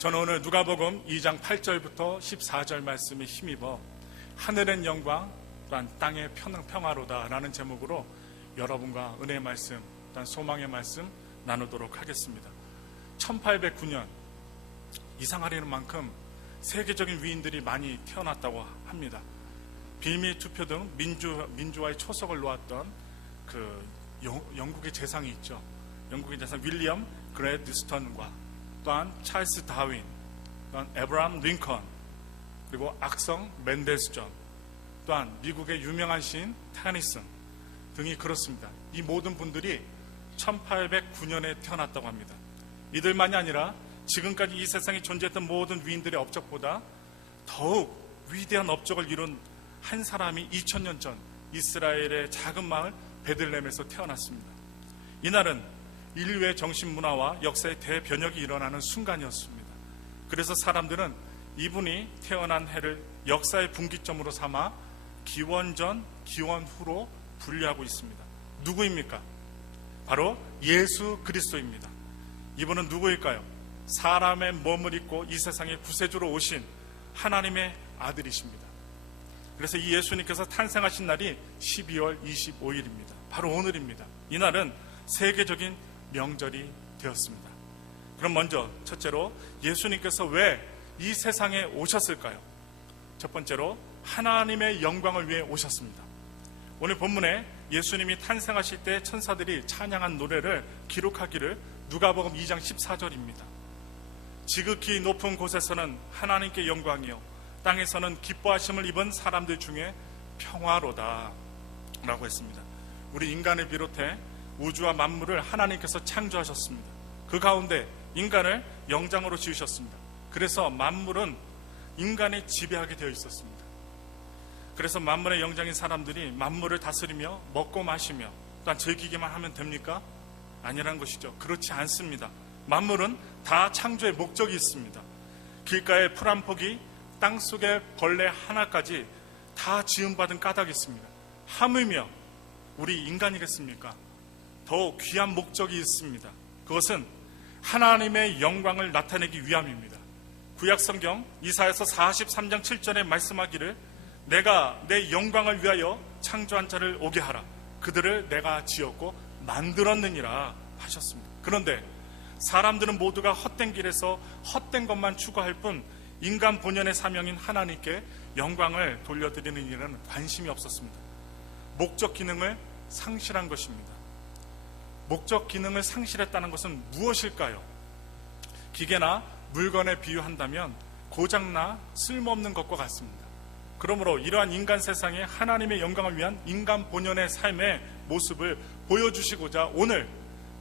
저는 오늘 누가복음 2장 8절부터 14절 말씀에 힘입어 하늘의 영광 또한 땅의 평화로다라는 제목으로 여러분과 은혜의 말씀 또한 소망의 말씀 나누도록 하겠습니다. 1809년 이상하려는 만큼 세계적인 위인들이 많이 태어났다고 합니다. 비밀 투표 등 민주화의 초석을 놓았던 그 영국의 재상이 있죠. 영국의 재상 윌리엄 그래드스턴과 또한 찰스 다윈, 또한 에브라함 링컨, 그리고 악성 맨델스 존, 또한 미국의 유명한 시인 테니슨 등이 그렇습니다. 이 모든 분들이 1809년에 태어났다고 합니다. 이들만이 아니라 지금까지 이 세상에 존재했던 모든 위인들의 업적보다 더욱 위대한 업적을 이룬 한 사람이 2000년 전 이스라엘의 작은 마을 베들레헴에서 태어났습니다. 이날은 인류의 정신문화와 역사의 대변혁이 일어나는 순간이었습니다. 그래서 사람들은 이분이 태어난 해를 역사의 분기점으로 삼아 기원전, 기원후로 분류하고 있습니다. 누구입니까? 바로 예수 그리스도입니다. 이분은 누구일까요? 사람의 몸을 입고 이 세상에 구세주로 오신 하나님의 아들이십니다. 그래서 이 예수님께서 탄생하신 날이 12월 25일입니다. 바로 오늘입니다. 이날은 세계적인 명절이 되었습니다. 그럼 먼저 첫째로 예수님께서 왜 이 세상에 오셨을까요? 첫 번째로 하나님의 영광을 위해 오셨습니다. 오늘 본문에 예수님이 탄생하실 때 천사들이 찬양한 노래를 기록하기를 누가복음 2장 14절입니다. 지극히 높은 곳에서는 하나님께 영광이요 땅에서는 기뻐하심을 입은 사람들 중에 평화로다 라고 했습니다. 우리 인간을 비롯해 우주와 만물을 하나님께서 창조하셨습니다. 그 가운데 인간을 영장으로 지으셨습니다. 그래서 만물은 인간이 지배하게 되어 있었습니다. 그래서 만물의 영장인 사람들이 만물을 다스리며 먹고 마시며 또한 즐기기만 하면 됩니까? 아니라는 것이죠. 그렇지 않습니다. 만물은 다 창조의 목적이 있습니다. 길가의 풀 한 폭이 땅속의 벌레 하나까지 다 지음받은 까닭이 있습니다. 하물며 우리 인간이겠습니까? 더 귀한 목적이 있습니다. 그것은 하나님의 영광을 나타내기 위함입니다. 구약성경 이사야서 43장 7절에 말씀하기를 내가 내 영광을 위하여 창조한 자를 오게 하라. 그들을 내가 지었고 만들었느니라 하셨습니다. 그런데 사람들은 모두가 헛된 길에서 헛된 것만 추구할 뿐 인간 본연의 사명인 하나님께 영광을 돌려드리는 일에는 관심이 없었습니다. 목적 기능을 상실한 것입니다. 목적 기능을 상실했다는 것은 무엇일까요? 기계나 물건에 비유한다면 고장나 쓸모없는 것과 같습니다. 그러므로 이러한 인간 세상에 하나님의 영광을 위한 인간 본연의 삶의 모습을 보여주시고자 오늘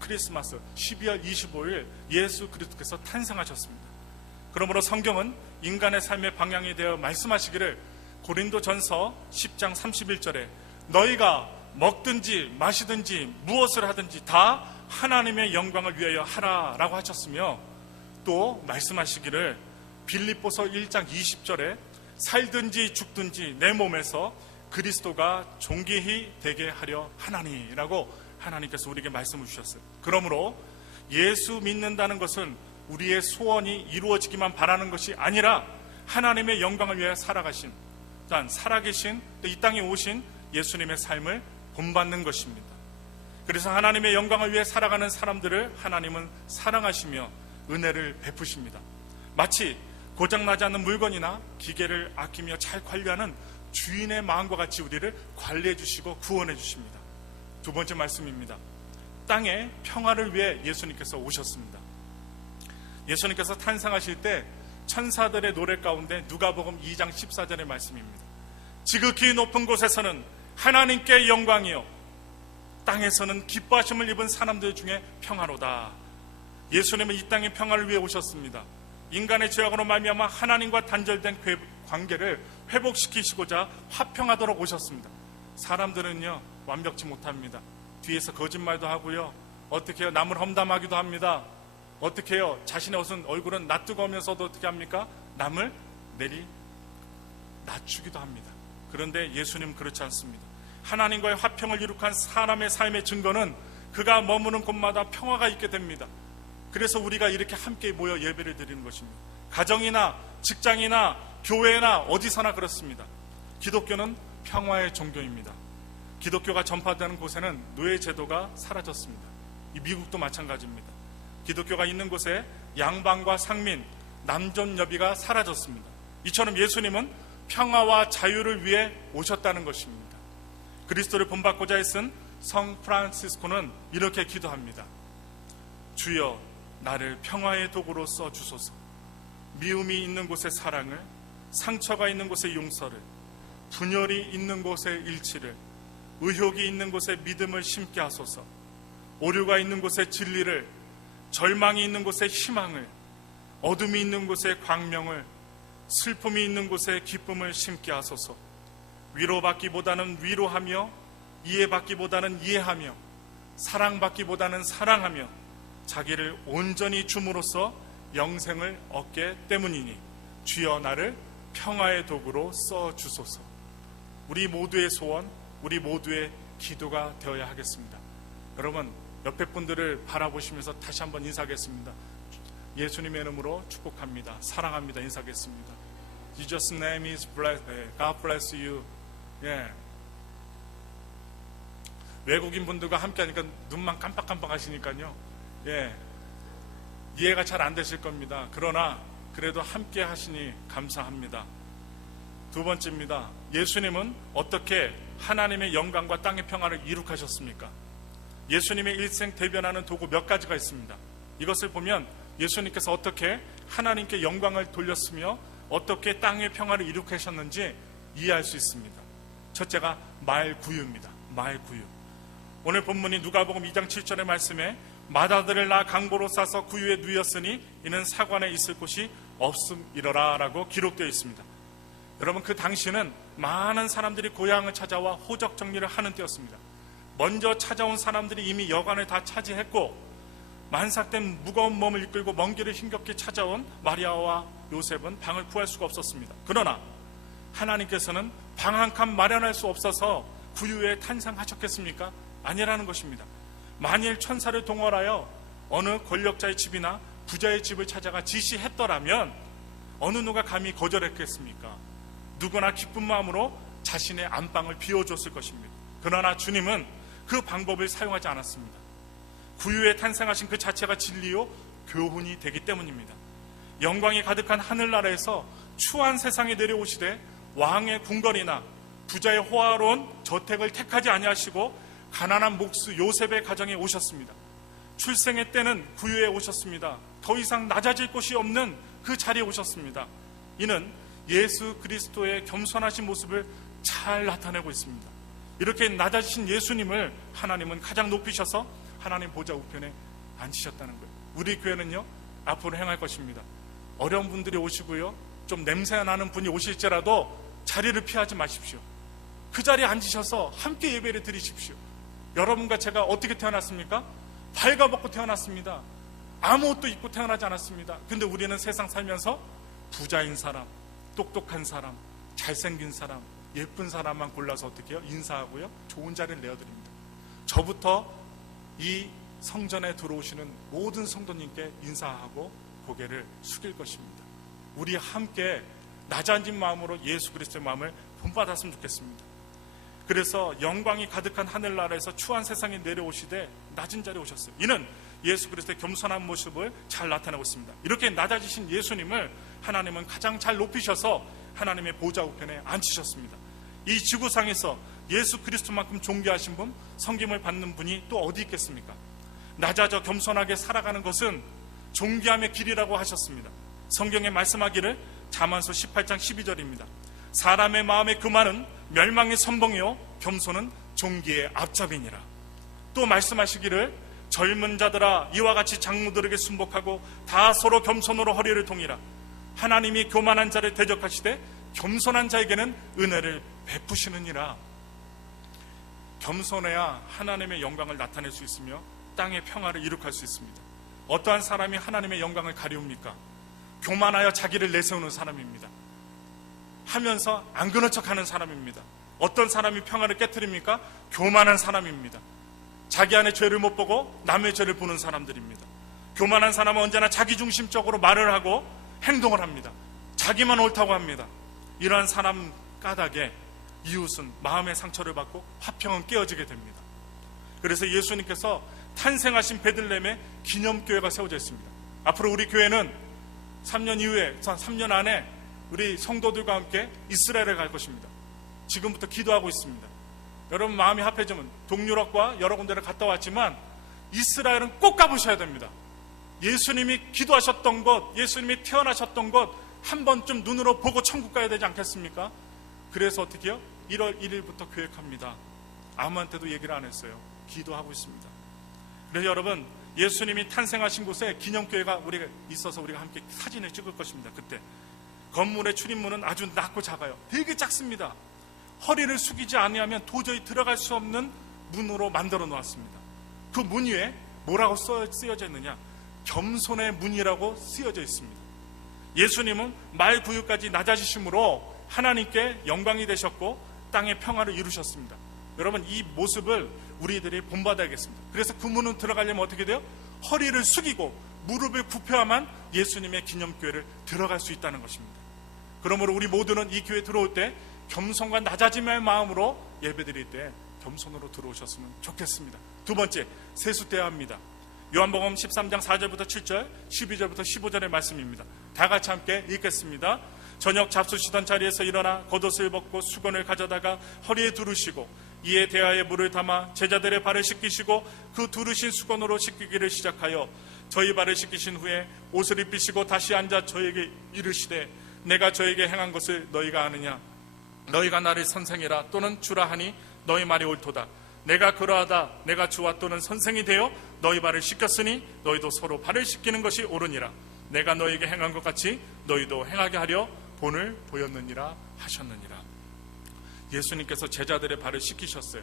크리스마스 12월 25일 예수 그리스도께서 탄생하셨습니다. 그러므로 성경은 인간의 삶의 방향에 대해 말씀하시기를 고린도전서 10장 31절에 너희가 먹든지 마시든지 무엇을 하든지 다 하나님의 영광을 위하여 하라라고 하셨으며 또 말씀하시기를 빌립보서 1장 20절에 살든지 죽든지 내 몸에서 그리스도가 존귀히 되게 하려 하나니라고 하나님께서 우리에게 말씀을 주셨어요. 그러므로 예수 믿는다는 것은 우리의 소원이 이루어지기만 바라는 것이 아니라 하나님의 영광을 위해 살아가신 또한 살아계신 또 이 땅에 오신 예수님의 삶을 본받는 것입니다. 그래서 하나님의 영광을 위해 살아가는 사람들을 하나님은 사랑하시며 은혜를 베푸십니다. 마치 고장나지 않는 물건이나 기계를 아끼며 잘 관리하는 주인의 마음과 같이 우리를 관리해 주시고 구원해 주십니다. 두 번째 말씀입니다. 땅의 평화를 위해 예수님께서 오셨습니다. 예수님께서 탄생하실 때 천사들의 노래 가운데 누가복음 2장 14절의 말씀입니다. 지극히 높은 곳에서는 하나님께 영광이요 땅에서는 기뻐하심을 입은 사람들 중에 평화로다. 예수님은 이 땅의 평화를 위해 오셨습니다. 인간의 죄악으로 말미암아 하나님과 단절된 관계를 회복시키시고자 화평하도록 오셨습니다. 사람들은요 완벽치 못합니다. 뒤에서 거짓말도 하고요 어떻게 해요? 남을 험담하기도 합니다. 어떻게 해요? 자신의 얼굴은 낯뜨거우면서도 어떻게 합니까? 남을 낮추기도 합니다. 그런데 예수님은 그렇지 않습니다. 하나님과의 화평을 이룩한 사람의 삶의 증거는 그가 머무는 곳마다 평화가 있게 됩니다. 그래서 우리가 이렇게 함께 모여 예배를 드리는 것입니다. 가정이나 직장이나 교회나 어디서나 그렇습니다. 기독교는 평화의 종교입니다. 기독교가 전파되는 곳에는 노예 제도가 사라졌습니다. 이 미국도 마찬가지입니다. 기독교가 있는 곳에 양반과 상민, 남존여비가 사라졌습니다. 이처럼 예수님은 평화와 자유를 위해 오셨다는 것입니다. 그리스도를 본받고자 했은 성 프란시스코는 이렇게 기도합니다. 주여 나를 평화의 도구로 써주소서. 미움이 있는 곳에 사랑을, 상처가 있는 곳에 용서를, 분열이 있는 곳에 일치를, 의혹이 있는 곳에 믿음을 심게 하소서. 오류가 있는 곳에 진리를, 절망이 있는 곳에 희망을, 어둠이 있는 곳에 광명을, 슬픔이 있는 곳에 기쁨을 심게 하소서. 위로받기보다는 위로하며, 이해받기보다는 이해하며, 사랑받기보다는 사랑하며, 자기를 온전히 줌으로써 영생을 얻게 때문이니 주여 나를 평화의 도구로 써주소서. 우리 모두의 소원, 우리 모두의 기도가 되어야 하겠습니다. 여러분, 옆에 분들을 바라보시면서 다시 한번 인사하겠습니다. 예수님의 이름으로 축복합니다. 사랑합니다. 인사하겠습니다. Jesus' name is blessed. God bless you. 예. 외국인 분들과 함께 하니까 눈만 깜빡깜빡 하시니까요. 예. 이해가 잘 안 되실 겁니다. 그러나 그래도 함께 하시니 감사합니다. 두 번째입니다. 예수님은 어떻게 하나님의 영광과 땅의 평화를 이룩하셨습니까? 예수님의 일생 대변하는 도구 몇 가지가 있습니다. 이것을 보면 예수님께서 어떻게 하나님께 영광을 돌렸으며 어떻게 땅의 평화를 이룩하셨는지 이해할 수 있습니다. 첫째가 말구유입니다. 말구유. 오늘 본문이 누가복음 2장 7절의 말씀에 맏아들을 낳아 강보로 싸서 구유에 누였으니 이는 사관에 있을 곳이 없음이러라 라고 기록되어 있습니다. 여러분, 그 당시는 많은 사람들이 고향을 찾아와 호적 정리를 하는 때였습니다. 먼저 찾아온 사람들이 이미 여관을 다 차지했고 만삭된 무거운 몸을 이끌고 먼 길을 힘겹게 찾아온 마리아와 요셉은 방을 구할 수가 없었습니다. 그러나 하나님께서는 방 한 칸 마련할 수 없어서 구유에 탄생하셨겠습니까? 아니라는 것입니다. 만일 천사를 동원하여 어느 권력자의 집이나 부자의 집을 찾아가 지시했더라면 어느 누가 감히 거절했겠습니까? 누구나 기쁜 마음으로 자신의 안방을 비워줬을 것입니다. 그러나 주님은 그 방법을 사용하지 않았습니다. 구유에 탄생하신 그 자체가 진리요 교훈이 되기 때문입니다. 영광이 가득한 하늘나라에서 추한 세상에 내려오시되 왕의 궁궐이나 부자의 호화로운 저택을 택하지 아니하시고 가난한 목수 요셉의 가정에 오셨습니다. 출생의 때는 구유에 오셨습니다. 더 이상 낮아질 곳이 없는 그 자리에 오셨습니다. 이는 예수 그리스도의 겸손하신 모습을 잘 나타내고 있습니다. 이렇게 낮아지신 예수님을 하나님은 가장 높이셔서 하나님 보좌 우편에 앉히셨다는 거예요. 우리 교회는요 앞으로 행할 것입니다. 어려운 분들이 오시고요, 좀 냄새가 나는 분이 오실지라도 자리를 피하지 마십시오. 그 자리에 앉으셔서 함께 예배를 드리십시오. 여러분과 제가 어떻게 태어났습니까? 발가벗고 태어났습니다. 아무것도 입고 태어나지 않았습니다. 근데 우리는 세상 살면서 부자인 사람, 똑똑한 사람, 잘생긴 사람, 예쁜 사람만 골라서 어떻게 해요? 인사하고요, 좋은 자리를 내어드립니다. 저부터 이 성전에 들어오시는 모든 성도님께 인사하고 고개를 숙일 것입니다. 우리 함께 낮아진 마음으로 예수 그리스도의 마음을 본받았으면 좋겠습니다. 그래서 영광이 가득한 하늘나라에서 추한 세상에 내려오시되 낮은 자리에 오셨어요. 이는 예수 그리스도의 겸손한 모습을 잘 나타내고 있습니다. 이렇게 낮아지신 예수님을 하나님은 가장 잘 높이셔서 하나님의 보좌 우편에 앉히셨습니다. 이 지구상에서 예수 그리스도만큼 존귀하신 분, 섬김을 받는 분이 또 어디 있겠습니까? 낮아져 겸손하게 살아가는 것은 존귀함의 길이라고 하셨습니다. 성경에 말씀하기를 잠언서 18장 12절입니다. 사람의 마음의 교만은 멸망의 선봉이요 겸손은 존귀의 앞잡이니라. 또 말씀하시기를 젊은 자들아 이와 같이 장로들에게 순복하고 다 서로 겸손으로 허리를 동이라. 하나님이 교만한 자를 대적하시되 겸손한 자에게는 은혜를 베푸시느니라. 겸손해야 하나님의 영광을 나타낼 수 있으며 땅의 평화를 이룩할 수 있습니다. 어떠한 사람이 하나님의 영광을 가리웁니까? 교만하여 자기를 내세우는 사람입니다. 하면서 안 그런 척하는 사람입니다. 어떤 사람이 평화를 깨트립니까? 교만한 사람입니다. 자기 안에 죄를 못 보고 남의 죄를 보는 사람들입니다. 교만한 사람은 언제나 자기중심적으로 말을 하고 행동을 합니다. 자기만 옳다고 합니다. 이러한 사람 까닭에 이웃은 마음의 상처를 받고 화평은 깨어지게 됩니다. 그래서 예수님께서 탄생하신 베들레헴에 기념교회가 세워져 있습니다. 앞으로 우리 교회는 3년 이후에, 3년 안에 우리 성도들과 함께 이스라엘에 갈 것입니다. 지금부터 기도하고 있습니다. 여러분 마음이 합해지면 동유럽과 여러 군데를 갔다 왔지만 이스라엘은 꼭 가보셔야 됩니다. 예수님이 기도하셨던 곳, 예수님이 태어나셨던 곳 한 번쯤 눈으로 보고 천국 가야 되지 않겠습니까? 그래서 어떻게 해요? 1월 1일부터 계획합니다. 아무한테도 얘기를 안 했어요. 기도하고 있습니다. 그래서 여러분 예수님이 탄생하신 곳에 기념교회가 우리가 있어서 우리가 함께 사진을 찍을 것입니다. 그때 건물의 출입문은 아주 낮고 작아요. 되게 작습니다. 허리를 숙이지 아니하면 도저히 들어갈 수 없는 문으로 만들어 놓았습니다. 그 문 위에 뭐라고 쓰여져 있느냐? 겸손의 문이라고 쓰여져 있습니다. 예수님은 말 구유까지 낮아지심으로 하나님께 영광이 되셨고 땅의 평화를 이루셨습니다. 여러분 이 모습을 우리들이 본받아야겠습니다. 그래서 그 문은 들어가려면 어떻게 돼요? 허리를 숙이고 무릎을 굽혀야만 예수님의 기념교회를 들어갈 수 있다는 것입니다. 그러므로 우리 모두는 이 교회 들어올 때 겸손과 낮아짐의 마음으로 예배드릴 때 겸손으로 들어오셨으면 좋겠습니다. 두 번째, 세수대야합니다. 요한복음 13장 4절부터 7절, 12절부터 15절의 말씀입니다. 다 같이 함께 읽겠습니다. 저녁 잡수시던 자리에서 일어나 겉옷을 벗고 수건을 가져다가 허리에 두르시고 이에 대하에 물을 담아 제자들의 발을 씻기시고 그 두르신 수건으로 씻기기를 시작하여 저희 발을 씻기신 후에 옷을 입히시고 다시 앉아 저에게 이르시되 내가 저에게 행한 것을 너희가 아느냐? 너희가 나를 선생이라 또는 주라 하니 너희 말이 옳도다. 내가 그러하다 내가 주와 또는 선생이 되어 너희 발을 씻겼으니 너희도 서로 발을 씻기는 것이 옳으니라. 내가 너희에게 행한 것 같이 너희도 행하게 하려 본을 보였느니라 하셨느니라. 예수님께서 제자들의 발을 씻기셨어요.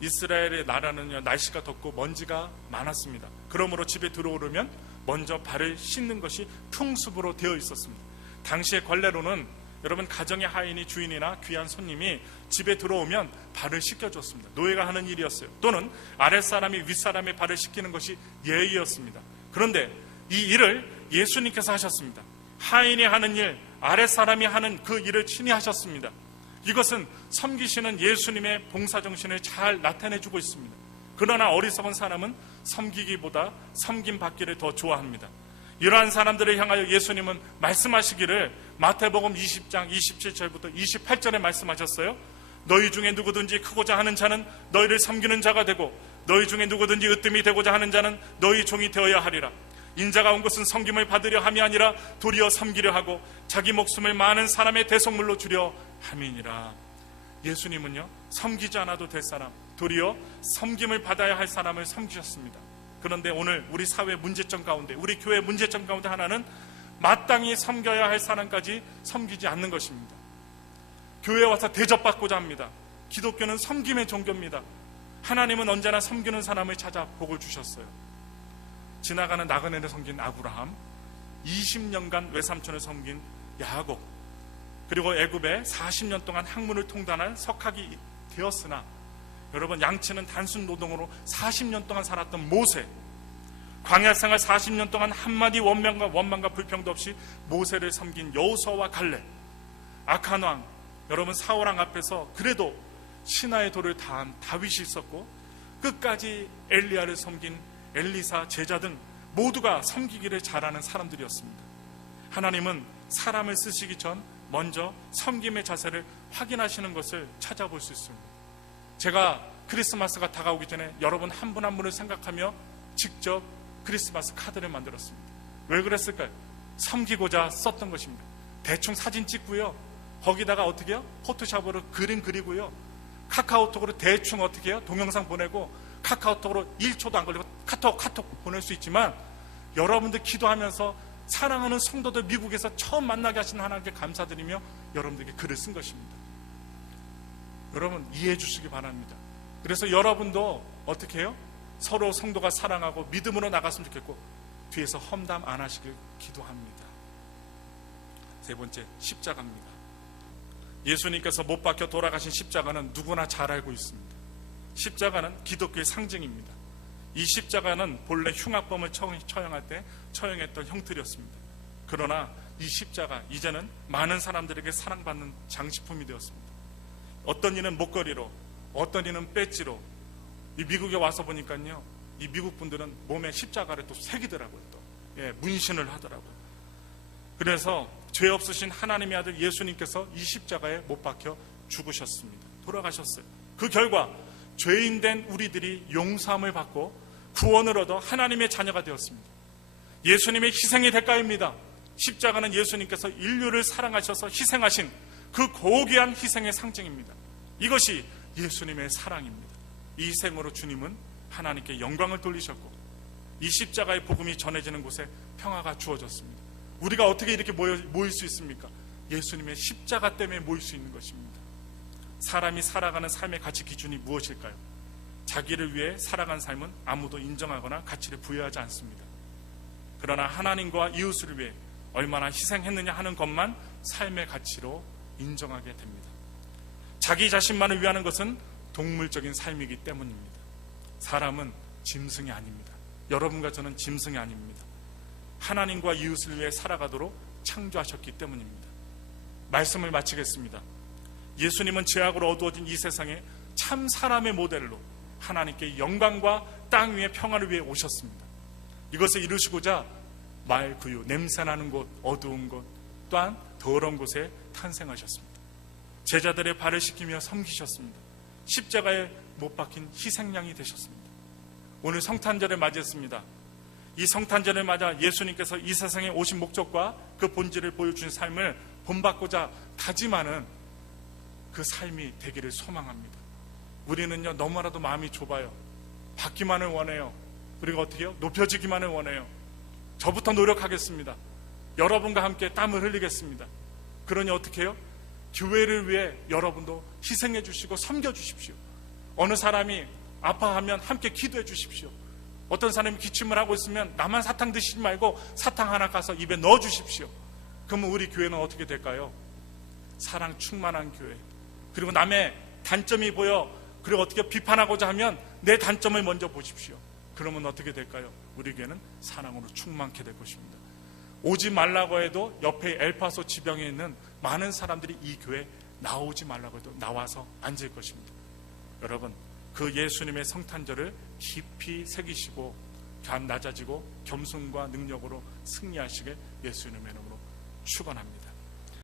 이스라엘의 나라는요 날씨가 덥고 먼지가 많았습니다. 그러므로 집에 들어오려면 먼저 발을 씻는 것이 풍습으로 되어 있었습니다. 당시의 관례로는 여러분 가정의 하인이 주인이나 귀한 손님이 집에 들어오면 발을 씻겨줬습니다. 노예가 하는 일이었어요. 또는 아랫사람이 윗사람의 발을 씻기는 것이 예의였습니다. 그런데 이 일을 예수님께서 하셨습니다. 하인이 하는 일, 아랫사람이 하는 그 일을 친히 하셨습니다. 이것은 섬기시는 예수님의 봉사정신을 잘 나타내주고 있습니다. 그러나 어리석은 사람은 섬기기보다 섬김받기를 더 좋아합니다. 이러한 사람들을 향하여 예수님은 말씀하시기를 마태복음 20장 27절부터 28절에 말씀하셨어요. 너희 중에 누구든지 크고자 하는 자는 너희를 섬기는 자가 되고 너희 중에 누구든지 으뜸이 되고자 하는 자는 너희 종이 되어야 하리라. 인자가 온 것은 섬김을 받으려 함이 아니라 도리어 섬기려 하고 자기 목숨을 많은 사람의 대속물로 주려 함이니라. 예수님은요 섬기지 않아도 될 사람, 도리어 섬김을 받아야 할 사람을 섬기셨습니다. 그런데 오늘 우리 사회 문제점 가운데, 우리 교회 문제점 가운데 하나는 마땅히 섬겨야 할 사람까지 섬기지 않는 것입니다. 교회에 와서 대접받고자 합니다. 기독교는 섬김의 종교입니다. 하나님은 언제나 섬기는 사람을 찾아 복을 주셨어요. 지나가는 나그네를 섬긴 아브라함, 20년간 외삼촌을 섬긴 야곱, 그리고 애굽에 40년 동안 학문을 통달한 석학이 되었으나 여러분 양치는 단순 노동으로 40년 동안 살았던 모세, 광야생활 40년 동안 한마디 원망과 불평도 없이 모세를 섬긴 여호수아와 갈렙, 악한 왕, 여러분 사울왕 앞에서 그래도 신하의 도를 다한 다윗이 있었고 끝까지 엘리야를 섬긴 엘리사 제자 등 모두가 섬기기를 잘하는 사람들이었습니다. 하나님은 사람을 쓰시기 전 먼저 섬김의 자세를 확인하시는 것을 찾아볼 수 있습니다. 제가 크리스마스가 다가오기 전에 여러분 한 분 한 분을 생각하며 직접 크리스마스 카드를 만들었습니다. 왜 그랬을까요? 섬기고자 썼던 것입니다. 대충 사진 찍고요, 거기다가 어떻게 해요? 포토샵으로 그림 그리고요, 카카오톡으로 대충 어떻게 해요? 동영상 보내고 카카오톡으로 1초도 안 걸리고 카톡 보낼 수 있지만 여러분들 기도하면서 사랑하는 성도들 미국에서 처음 만나게 하신 하나님께 감사드리며 여러분들에게 글을 쓴 것입니다. 여러분 이해해 주시기 바랍니다. 그래서 여러분도 어떻게 해요? 서로 성도가 사랑하고 믿음으로 나갔으면 좋겠고 뒤에서 험담 안 하시길 기도합니다. 세 번째, 십자가입니다. 예수님께서 못 박혀 돌아가신 십자가는 누구나 잘 알고 있습니다. 십자가는 기독교의 상징입니다. 이 십자가는 본래 흉악범을 처형할 때 처형했던 형틀이었습니다. 그러나 이 십자가 이제는 많은 사람들에게 사랑받는 장식품이 되었습니다. 어떤 이는 목걸이로, 어떤 이는 배지로. 이 미국에 와서 보니까요, 이 미국 분들은 몸에 십자가를 또 새기더라고요. 또 문신을 하더라고요. 그래서 죄 없으신 하나님의 아들 예수님께서 이 십자가에 못 박혀 죽으셨습니다. 돌아가셨어요. 그 결과 죄인된 우리들이 용서함을 받고 구원을 얻어 하나님의 자녀가 되었습니다. 예수님의 희생의 대가입니다. 십자가는 예수님께서 인류를 사랑하셔서 희생하신 그 고귀한 희생의 상징입니다. 이것이 예수님의 사랑입니다. 이 희생으로 주님은 하나님께 영광을 돌리셨고 이 십자가의 복음이 전해지는 곳에 평화가 주어졌습니다. 우리가 어떻게 이렇게 모일 수 있습니까? 예수님의 십자가 때문에 모일 수 있는 것입니다. 사람이 살아가는 삶의 가치 기준이 무엇일까요? 자기를 위해 살아간 삶은 아무도 인정하거나 가치를 부여하지 않습니다. 그러나 하나님과 이웃을 위해 얼마나 희생했느냐 하는 것만 삶의 가치로 인정하게 됩니다. 자기 자신만을 위하는 것은 동물적인 삶이기 때문입니다. 사람은 짐승이 아닙니다. 여러분과 저는 짐승이 아닙니다. 하나님과 이웃을 위해 살아가도록 창조하셨기 때문입니다. 말씀을 마치겠습니다. 예수님은 죄악으로 어두워진 이 세상에 참 사람의 모델로 하나님께 영광과 땅 위의 평화를 위해 오셨습니다. 이것을 이루시고자 말, 구유, 냄새나는 곳, 어두운 곳, 또한 더러운 곳에 탄생하셨습니다. 제자들의 발을 씻기며 섬기셨습니다. 십자가에 못 박힌 희생양이 되셨습니다. 오늘 성탄절을 맞이했습니다. 이 성탄절을 맞아 예수님께서 이 세상에 오신 목적과 그 본질을 보여준 삶을 본받고자 다짐하는 그 삶이 되기를 소망합니다. 우리는요, 너무나도 마음이 좁아요. 받기만을 원해요. 그리고 어떻게 해요? 높여지기만을 원해요. 저부터 노력하겠습니다. 여러분과 함께 땀을 흘리겠습니다. 그러니 어떻게 해요? 교회를 위해 여러분도 희생해 주시고 섬겨 주십시오. 어느 사람이 아파하면 함께 기도해 주십시오. 어떤 사람이 기침을 하고 있으면 나만 사탕 드시지 말고 사탕 하나 가서 입에 넣어 주십시오. 그러면 우리 교회는 어떻게 될까요? 사랑 충만한 교회. 그리고 남의 단점이 보여 그리고 어떻게 비판하고자 하면 내 단점을 먼저 보십시오. 그러면 어떻게 될까요? 우리 교회는 사랑으로 충만케 될 것입니다. 오지 말라고 해도 옆에 엘파소 지병에 있는 많은 사람들이 이 교회에 나오지 말라고 해도 나와서 앉을 것입니다. 여러분, 그 예수님의 성탄절을 깊이 새기시고 낮아지고 겸손과 능력으로 승리하시길 예수님의 이름으로 축원합니다.